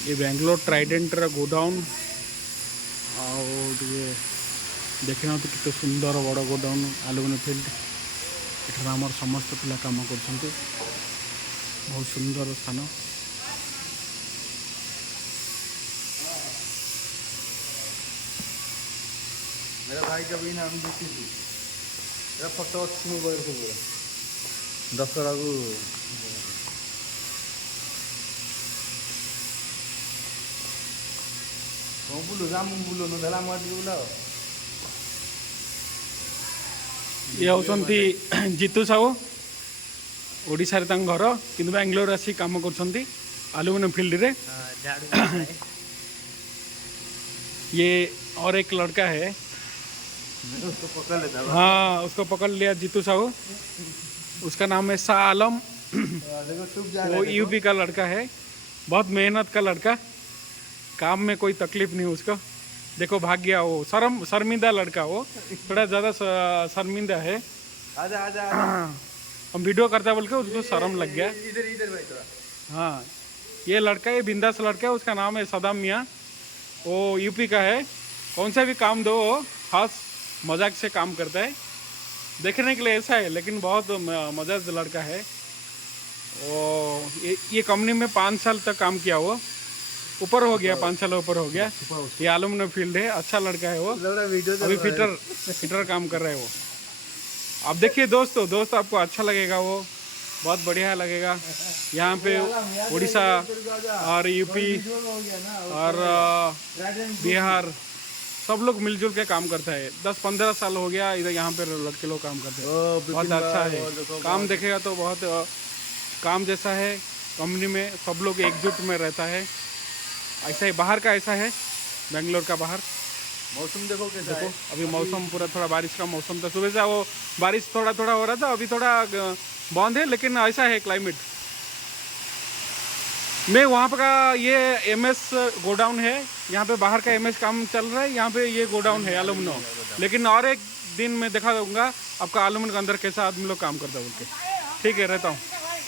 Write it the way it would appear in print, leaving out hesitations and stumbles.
ये बेंगलोर ट्राइडेंटर गोडाउन देखना तो कितने सुंदर बड़ गोडाउन आलुमिनियम फील्ड एठार आम समस्त पिला काम कर बहुत सुंदर स्थान। मेरा भाई का भी नाम देखी फोटो अच्छी मोबाइल को पूरा दशहरा को कौन बुलो राम बुलो न धला मार बुला ये होती जीतू साहू ओडिशा रे तांग घर किंतु बेंगलोर आसी काम कर आलुमिनियम फील्ड रे। ये और एक लड़का है उसको पकड़ लेता। हाँ उसको पकड़ लिया जीतू साहू, उसका नाम है शाह आलम। वो यूपी का लड़का है, बहुत मेहनत का लड़का, काम में कोई तकलीफ नहीं उसको। देखो भाग गया वो, शर्मिंदा लड़का, वो थोड़ा ज़्यादा शर्मिंदा है। आजा आजा हम वीडियो करता बोल के उसको शर्म लग गया। इधर इधर भाई थोड़ा। हाँ ये लड़का, ये बिंदास लड़का है, उसका नाम है सदाम मियाँ। वो यूपी का है, कौन सा भी काम दो वो खास मजाक से काम करता है। देखने के लिए ऐसा है लेकिन बहुत मजाक लड़का है। वो ये कंपनी में 5 साल तक काम किया, वो ऊपर हो गया, 5 साल ऊपर हो गया। ये आलुमिनियम फील्ड है, अच्छा लड़का है वो। अभी फिटर काम कर रहा है वो। आप देखिए दोस्त आपको अच्छा लगेगा, वो बहुत बढ़िया लगेगा। यहाँ पे उड़ीसा और यूपी और बिहार सब लोग मिलजुल के काम करता है। 10-15 साल हो गया इधर, यहाँ पे लड़के लोग काम करते हैं। बहुत अच्छा है काम, देखेगा तो बहुत काम जैसा है। कंपनी में सब लोग एकजुट में रहता है। ऐसा ही बाहर का ऐसा है, बेंगलोर का बाहर। मौसम देखो कैसा है। अभी मौसम पूरा थोड़ा बारिश का मौसम था, सुबह से वो बारिश थोड़ा थोड़ा हो रहा था, अभी थोड़ा बंद है, लेकिन ऐसा है क्लाइमेट में। वहाँ पर का ये एमएस गोडाउन है, यहाँ पे बाहर का एमएस काम चल रहा है, यहाँ पे ये गोडाउन है एलुमिनियम। लेकिन और एक दिन मैं दिखा दूंगा आपका एलुमिनियम के अंदर कैसा आदमी लोग काम करता है बोल के। ठीक है, रहता हूँ।